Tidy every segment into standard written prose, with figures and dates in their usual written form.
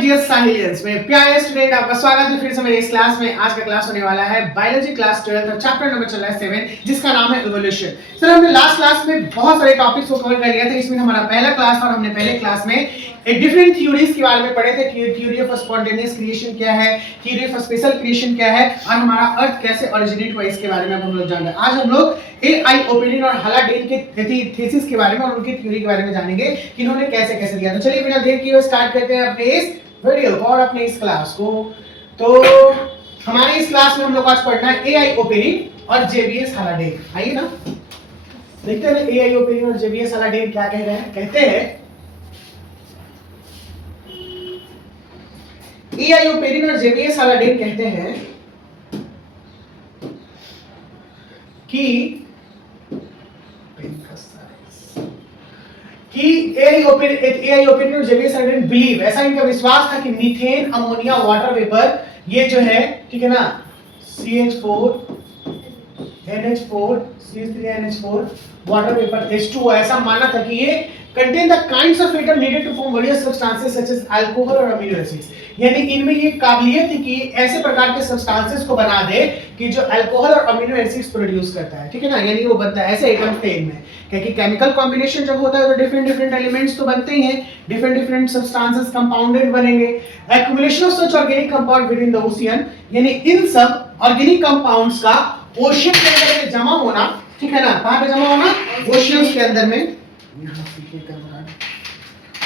Dear साहिलियंस में प्यारे student, आपका स्वागत है फिर से मेरे इस क्लास में। आज का क्लास होने वाला है बायोलॉजी क्लास 12 और चैप्टर नंबर चल रहा है 7, जिसका नाम है इवोल्यूशन। सर, हमने लास्ट क्लास में बहुत सारे टॉपिक्स को कवर कर लिया था। इसमें हमारा पहला क्लास था और हमने पहले क्लास में डिफरेंट थ्योरीज के बारे में पढ़े थे। थ्योरी ऑफ स्पॉन्टेनियस क्रिएशन क्या है, थ्योरी ऑफ स्पेशल क्रिएशन क्या है, और हमारा अर्थ कैसे ओरिजिनेट हुआ इसके बारे में हम लोग जानेंगे। आज हम लोग एआई ओपेरिन और हलाडेन के थीसिस के बारे में और उनकी थ्योरी के बारे में जानेंगे कि इन्होंने कैसे कैसे दिया। तो चलिए बिना देर किए स्टार्ट करते हैं अपने इस वीडियो को और अपने इस क्लास को। तो हमारे इस क्लास में हम लोग आज पढ़ना है एआई ओपेरिन और जेबीएस हलाडेन। आइए ना देखते हैं एआई ओपेरिन और जेबीएस हलाडेन क्या कह रहे हैं। कहते हैं एआई ओपेरिन और जेबीएस हलाडेन कहते हैं कि एआई ओपेरिन और जेबीएस हलाडेन बिलीव, ऐसा इनका विश्वास था कि मीथेन, अमोनिया, वाटर वेपर, ये जो है ठीक है ना, CH4 NH4 CH3NH4 water vapour H2O, ऐसा माना था कि ये contain the kinds of atom needed to form various substances such as alcohol और amino acids। यानी इनमें ये काबिलियत थी कि ऐसे प्रकार के सब्सटेंसेस को बना दे कि जो अल्कोहल और अमीनो एसिड्स प्रोड्यूस करता है, ठीक है ना, यानी वो बनता है ऐसे एटम्स थे इनमें। क्योंकि केमिकल कॉम्बिनेशन जब होता है तो डिफरेंट एलिमेंट्स तो बनते ही हैं, डिफरेंट सब्सटेंसेस कंपाउंडेड बनेंगे। Accumulation of such organic compound with in the ocean, यानी इन सब ऑर्गेनिक कंपाउंड्स का ओशियन के अंदर में जमा होना, ठीक है ना, कहां पे जमा होना, ओशियंस के अंदर में,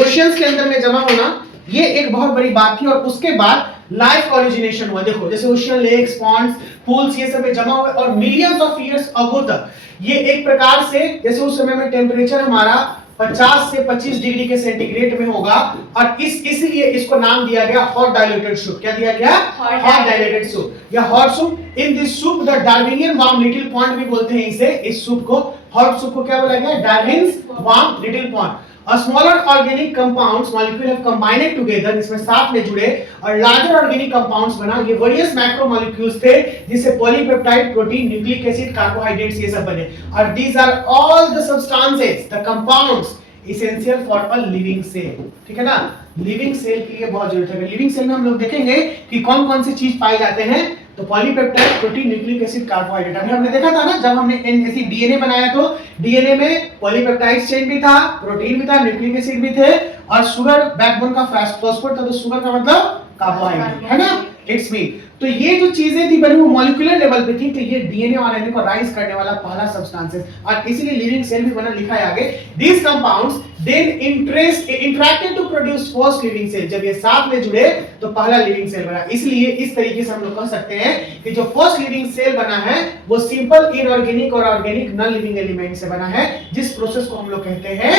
ओशियंस के अंदर में जमा होना, ये एक बहुत बड़ी बात थी। और उसके बाद लाइफ ओरिजिनेशन हुआ। देखो जैसे ओशियन लेक्स, पॉन्ड्स, पूल्स, ये सब में जमा हुए और मिलियंस ऑफ ईयर्स अगो तक ये एक प्रकार से, जैसे उस समय में टेम्परेचर हमारा 50 से 25 डिग्री के सेंटीग्रेड में होगा और इसलिए इसको नाम दिया गया हॉट डाइल्यूटेड सूप। क्या दिया गया? हॉट डाइल्यूटेड सूप या hot soup. In this soup the Darwinian warm little pond भी बोलते हैं इसे। इस सूप को, हॉट सूप को क्या बोला गया? Darwin's warm little pond. A smaller organic compounds molecule have combined together, इसमें साथ में जुड़े और larger organic compounds बना। ये various macromolecules थे जिससे polypeptide, protein, nucleic acid, carbohydrates ये सब बने। और these are all the substances, the compounds essential for a living cell। ठीक है ना, लिविंग सेल के लिए बहुत जरूरत है। लिविंग सेल में हम लोग देखेंगे कि कौन कौन सी चीज पाई जाते हैं। तो polypeptide, protein, nucleic acid, carbohydrate. अभी हमने देखा था ना, जब हमने ऐसी डीएनए बनाया तो डीएनए में पॉलीपेप्टाइड चेन भी था, प्रोटीन भी था, न्यूक्लिक एसिड भी थे और शुगर बैकबोन का फॉस्फेट था। तो शुगर का मतलब कार्बोहाइड्रेट है ना, इट्स मीन। तो ये जो चीजें थी बनी वो मॉलिक्यूलर लेवल पे थी। तो ये डीएनए और आरएनए को राइज करने वाला पहला सब्सटेंस और इसीलिए लिविंग सेल भी बना, लिखा है आगे। These compounds then interacted to produce first living cell. जब ये साथ में जुड़े तो पहला लिविंग सेल बना। इसलिए इस तरीके से हम लोग कह सकते हैं कि जो फर्स्ट लिविंग सेल बना है वो सिंपल इनऑर्गेनिक और ऑर्गेनिक नॉन लिविंग एलिमेंट से बना है, जिस प्रोसेस को हम लोग कहते हैं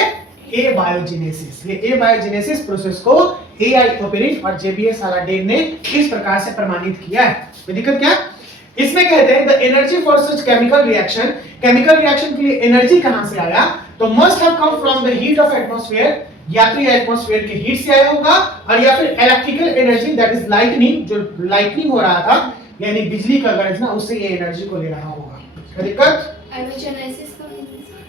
एबायोजेनेसिस। ये एबायोजेनेसिस प्रोसेस को एआई ओपेरिन और जेबीएस हलाडेन ने इस प्रकार से प्रमाणित किया है। कोई दिक्कत क्या? इसमें कहते हैं the energy for such chemical reaction, chemical reaction के लिए एनर्जी कहां से आया? तो must have come from the heat of atmosphere, या तो ये एटमॉस्फेयर के हीट से आया होगा और या फिर electrical energy that is lightning, जो लाइटनिंग हो रहा था यानी बिजली का गरजना, उससे ये एनर्जी को ले रहा होगा। कोई दिक्कत?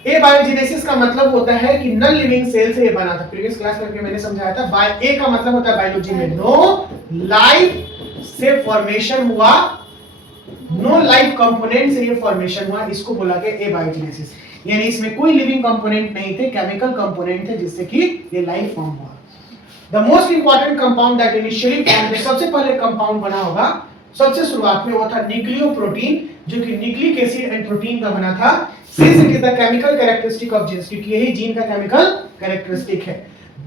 एबायोजेनेसिस का मतलब होता है कि नॉन लिविंग सेल से ये बना था। प्रीवियस क्लास में मैंने समझाया था। बाय ए का मतलब होता है बायोलॉजी में नो लाइफ से फॉर्मेशन हुआ, नो लाइफ कंपोनेंट से ये फॉर्मेशन हुआ, इसको बोला गया एबायोजेनेसिस। यानी इसमें कोई लिविंग कंपोनेंट नहीं थे, केमिकल कंपोनेंट थे जिससे कि ये लाइफ फॉर्म हुआ। The most important compound that initially form, सबसे पहले कंपाउंड बना होगा सबसे शुरुआत में, वो था न्यूक्लियोप्रोटीन, जो कि न्यूक्लिक एसिड एंड प्रोटीन का बना था। Since it is the chemical characteristic of genes, क्योंकि यही जीन का केमिकल कैरेक्टरिस्टिक है।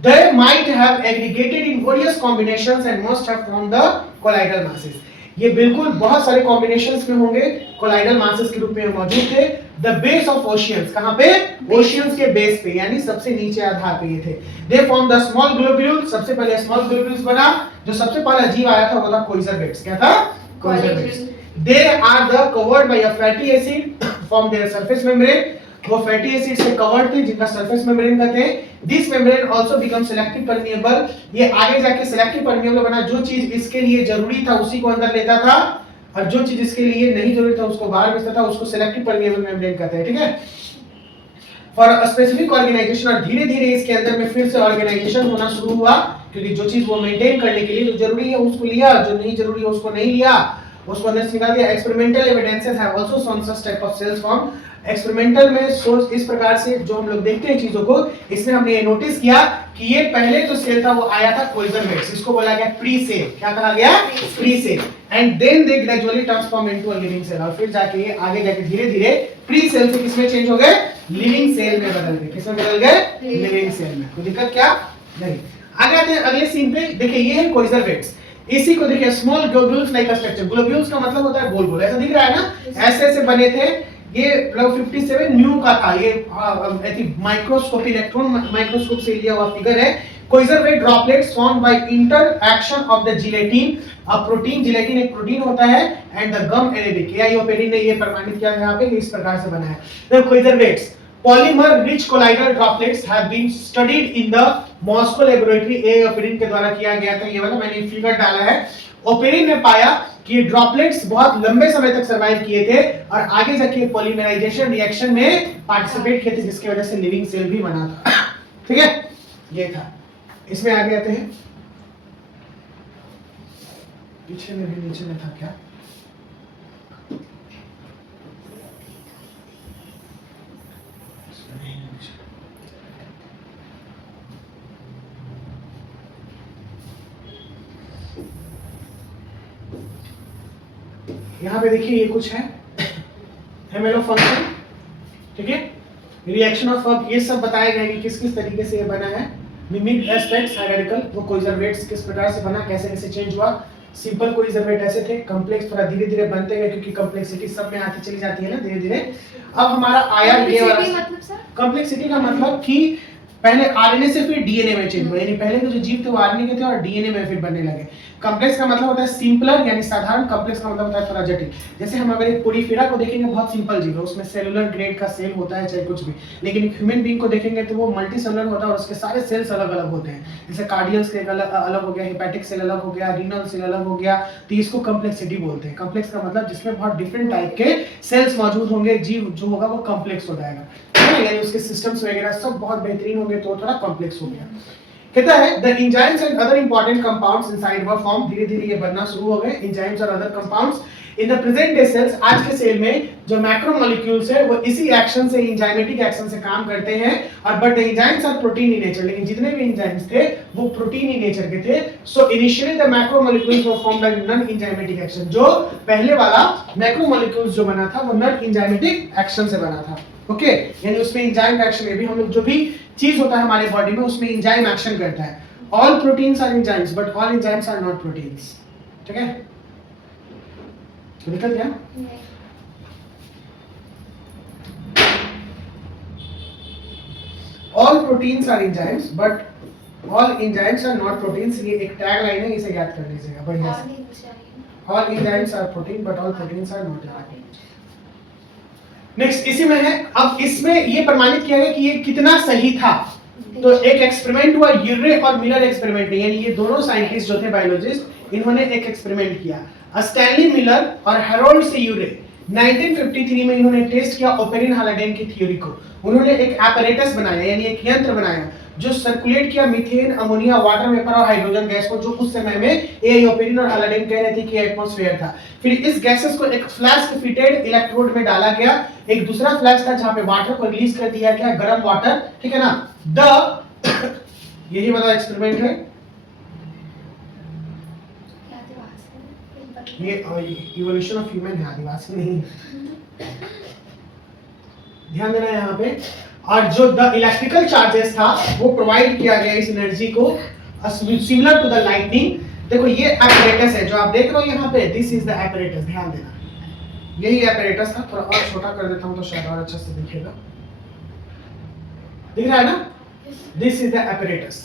They might have aggregated in various combinations and must have formed the colloidal masses। ये बिल्कुल बहुत सारे कॉम्बिनेशंस में होंगे, कोलाइडल मासेस के रूप में मौजूद थे। The base of oceans, कहां पे? ओशियंस के बेस पे, यानी सबसे नीचे आधार पे ये थे। They formed the small globules, सबसे पहले स्मॉल ग्लोब्यूल्स बना। जो सबसे पहला जीव आया था वो था कोइजरबेट्स। क्या था? कोइजरबेट्स। They are the covered by a fatty acid from their surface membrane। वो फैटी एसिड से कवर्ड थे जिनका सरफेस मेम्ब्रेन कहते हैं। This membrane also become selective permeable, ये आगे जाके सेलेक्टिव परमिएबल बना। जो चीज इसके लिए जरूरी था उसी को अंदर लेता था और जो चीज इसके लिए नहीं जरूरी था उसको बाहर भेजता था, उसको सेलेक्टिव परमिएबल मेम्ब्रेन कहते हैं। ठीक है, फॉर अ स्पेसिफिक ऑर्गेनाइजेशन। और धीरे धीरे इसके अंदर में फिर से ऑर्गेनाइजेशन होना शुरू हुआ। क्योंकि जो चीज वो मेंटेन करने के लिए जो जरूरी है उसको लिया, जो नहीं जरूरी है उसको नहीं लिया, उसको अंदर से निकाल दिया। Experimental evidences have also shown such type of cells form. Experimental में सोर्स इस प्रकार से जो हम लोग देखते हैं चीजों को, इसमें हमने ये नोटिस किया कि ये पहले जो सेल था वो आया था कोइजरवेट्स, इसको बोला गया प्री सेल। क्या कहा गया? Pre cell. And then they gradually transform into a living cell, और फिर जाके ये आगे जाके धीरे-धीरे प्री सेल से किसमें चेंज हो गए? लिविंग सेल में बदल गए। किसमें बदल गए? लिविंग सेल में। कोई दिक्कत क्या? नहीं। आगे आते हैं अगले सीन पे। देखिए ये है कोइजरवेट्स। इसी को देखिए small globules like a structure. Globules का मतलब होता है गोल गोल, ऐसा दिख रहा है ना, ऐसे ऐसे बने थे। ये लगभग 57 न्यू का था। ये I think microscope, electron microscope से लिया हुआ फिगर है। Coacervate droplets formed by interaction of the gelatin, a protein, gelatin एक प्रोटीन होता है, and the gum Arabic. A I Oparin ने ये प्रमाणित किया है यहाँ पे, इस प्रकार से बना है। The coacervates polymer rich colloidal droplets have been studied in the Moscow laboratory। एआईओपेरिन के द्वारा किया गया था। ये वाला मैंने फिगर डाला है। ओपेरिन ने पाया कि ड्रॉपलेट्स बहुत लंबे समय तक सरवाइव किए थे और आगे जाके पॉलीमराइजेशन रिएक्शन में पार्टिसिपेट किए थे, जिसकी वजह से लिविंग सेल भी बना था। ठीक है, ये था। इसमें आगे आते हैं, पीछे में भी नीचे में था क्या? यहाँ पे देखिए ये कुछ है हेमेलो फंक्शन, ठीक है, रिएक्शन ऑफ हब, ये सब बताया गया कि किस किस तरीके से ये बना है। मिमिक एस्पेक्ट्स हायरार्किकल, वो कोइजरवेट्स किस प्रकार से बना, कैसे कैसे चेंज हुआ। सिंपल कोइजरवेट ऐसे थे, कॉम्प्लेक्स थोड़ा धीरे धीरे बनते गए क्योंकि कॉम्प्लेक्सिटी सब में आती चली जाती है ना धीरे धीरे। अब हमारा आया ये वाला कॉम्प्लेक्सिटी का मतलब कि पहले आरएनए से फिर डीएनए में चेंज हुआ, यानी पहले के जो जीव थे वो आरएनए के थे और डीएनए में फिर बनने लगे। कॉम्प्लेक्स का मतलब होता है सिंपलर यानी साधारण, कॉम्प्लेक्स का मतलब होता है थोड़ा जटिल। जैसे हम अगर एक पोरीफेरा को देखेंगे बहुत सिंपल जीव है, उसमें सेलुलर ग्रेड का सेल होता है चाहे कुछ भी, लेकिन एक ह्यूमन बीइंग को देखेंगे तो वो मल्टी सेलुलर होता है और उसके सारे सेल्स अलग अलग होते हैं। जैसे कार्डियल्स के अलग हो गया, हेपेटिक सेल अलग हो गया, रीनल सेल अलग हो गया, तो इसको कॉम्प्लेक्सिटी बोलते हैं। कॉम्प्लेक्स का मतलब जिसमें बहुत डिफरेंट टाइप के सेल्स मौजूद होंगे, जीव जो होगा वो कॉम्प्लेक्स हो जाएगा, यानी उसके सिस्टम्स वगैरह सब बहुत बेहतरीन होंगे तो थोड़ा कॉम्प्लेक्स हो गया। कहता है the enzymes and other important compounds inside were form, धीरे धीरे ये बनना शुरू हो गए एंजाइम्स और other compounds in the present day cells. आज के सेल में जो मैक्रोमोलेक्यूल्स है वो इसी एक्शन से, एंजाइमेटिक एक्शन से काम करते हैं, और but the enzymes are protein in nature, लेकिन जितने भी एंजाइम्स थे वो प्रोटीन इन नेचर के थे। So initially the macromolecules were formed by non enzymatic action, जो पहले वाला मैक्रोमोलेक्यूल्स जो बना था वो नॉन एंजाइमेटिक एक्शन से बना था। ओके, यानी उसमें एंजाइम एक्शन है भी, हम लोग जो भी चीज होता है हमारे बॉडी में उसमें एंजाइम एक्शन करता है। All proteins are enzymes but all enzymes are not proteins. ठीक है, निकल गया? All proteins are enzymes but all enzymes are not proteins. ये एक टैग लाइन है, इसे याद कर लीजिएगा बढ़िया से। All enzymes are protein but all proteins are not protein. Next इसी में है, अब इसमें ये प्रमाणित किया गया कि ये कितना सही था। तो एक एक्सपेरिमेंट हुआ, यूरे और मिलर एक्सपेरिमेंट, यानी ये दोनों साइंटिस्ट जो थे बायोलॉजिस्ट, इन्होंने एक एक्सपेरिमेंट किया। स्टैनली मिलर और हैरोल्ड से यूरे 1953 में इन्होंने टेस्ट किया ओपेरिन हालाडेन की थ्योरी को। उन्होंने एक apparatus बनाया, यानी एक यंत्र बनाया जो सर्कुलेट किया मीथेन, अमोनिया, वाटर वेपर और हाइड्रोजन गैस को, जो उस समय में एआईओपेरिन और हालाडेन कह रहे थे कि एटमॉस्फेयर था। फिर इस गैसेस को एक फ्लास्क फिटेड इलेक्ट्रोड में डाला गया, एक दूसरा फ्लास्क था जहां पे वाटर को रिलीज कर दिया गया, गर्म वाटर, ठीक है ना। यही वाला एक्सपेरिमेंट है, ये इवोल्यूशन ऑफ ह्यूमन है, आदिवासी नहीं, ध्यान देना यहाँ पे। और जो द इलेक्ट्रिकल चार्जेस था वो प्रोवाइड किया गया इस एनर्जी को सिमिलर टू द लाइटनिंग। देखो ये apparatus है जो आप देख रहे हो यहाँ पे, दिस इज द apparatus, ध्यान देना, यही apparatus था। थोड़ा और छोटा कर देता हूँ तो शायद और अच्छा से दिखेगा, दिख रहा है ना, दिस इज द apparatus।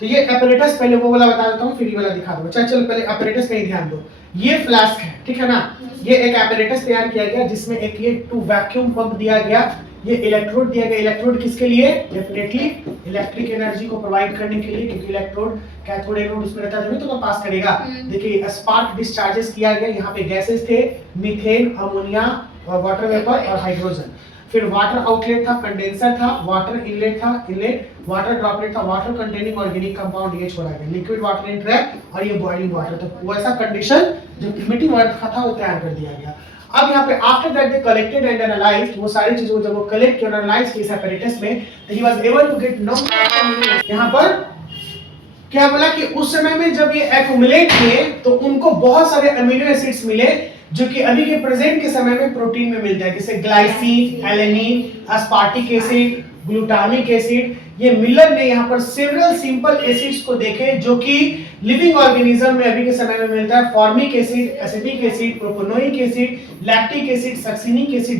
तो ये apparatus पहले वो वाला बता देता हूँ फिर ये वाला दिखा दूंगा। चलो पहले apparatus पे ही ध्यान दो। ये फ्लास्क है, ठीक है ना, ये एक apparatus तैयार किया गया जिसमें एक ये टू वैक्यूम पंप दिया गया, ये इलेक्ट्रोड दिया गया। इलेक्ट्रोड किसके लिए? डेफिनेटली इलेक्ट्रिक एनर्जी को प्रोवाइड करने के लिए, क्योंकि इलेक्ट्रोड कैथोड एनोड उसमें रहता है तभी तो पास करेगा। देखिए स्पार्क डिस्चार्जेस किया गया, यहाँ पे गैसेस थे मीथेन, अमोनिया, वाटर वेपर और हाइड्रोजन। फिर वाटर आउटलेट था, कंडेंसर था, वाटर इनलेट था, इनलेट, वाटर ड्रॉपलेट था, वाटर कंटेनिंग ऑर्गेनिक कंपाउंड, ये छोड़ा गया, लिक्विड वाटर इन ट्रैप, और ये बॉइलिंग वाटर था। वैसा कंडीशन जो प्रिमिटिव अर्थ का था वो तैयार कर दिया गया। अब यहाँ पे after that they collected and analysed, वो सारी चीजों को जब वो कलेक्ट किया और एनालाइज किया इस apparatus में, ही was able to get number. यहाँ पर क्या बोला कि उस समय में जब ये एक्युमुलेट किए तो उनको बहुत सारे अमीनो एसिड्स मिले जो कि अभी के प्रेजेंट के समय में प्रोटीन में मिलता है, जैसे glycine, alanine, aspartic acid, glutamic acid. ये मिलर ने यहाँ पर सेवरल सिंपल एसिड्स को देखे जो कि लिविंग ऑर्गेनिज्म में अभी के समय में मिलता है, formic acid, acetic acid, propanoic acid, lactic acid, succinic acid.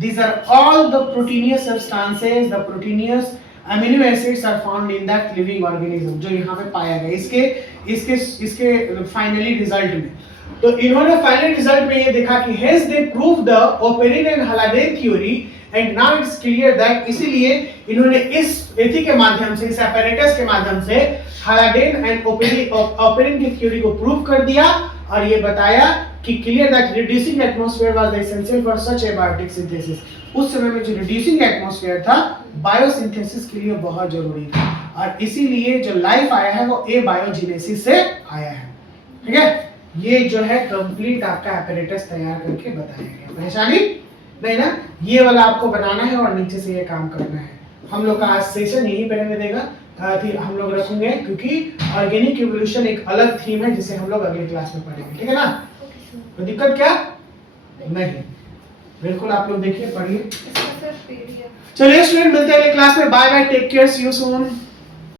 these are all the proteinous substances, the proteinous amino acids are found in that living organism जो यहाँ पे पाया गया इसके फाइनली रिजल्ट में। तो इन्होंने फाइनल रिजल्ट में ये देखा कि hence they proved the Oparin and Haldane theory and now it's clear that, इसीलिए इन्होंने इस एथी के माध्यम से, इस apparatus के माध्यम से Haldane and Oparin की थ्योरी को प्रूव कर दिया और ये बताया कि clear that reducing atmosphere was essential for such abiotic synthesis। उस समय में जो reducing atmosphere था बायोसिंथेसिस के लिए बहुत जरूरी था और इसीलिए जो लाइफ आया है वो एबायोजेनेसिस से आया है। ठीक है, ये जो है कंप्लीट आपका apparatus तैयार करके बताया गया। पहचानी नहीं ना? ये वाला आपको बनाना है और नीचे से ये काम करना है। हम लोग का आज सेशन यहीं पे रहने देगा, हम लोग रखेंगे क्योंकि ऑर्गेनिक इवोल्यूशन एक अलग थीम है जिसे हम लोग अगली क्लास में पढ़ेंगे। ठीक है ना? तो दिक्कत क्या नहीं, बिल्कुल आप लोग देखिए, पढ़िए। चलिए स्टूडेंट, मिलते हैं अगली क्लास में। Bye bye, take care, see you soon.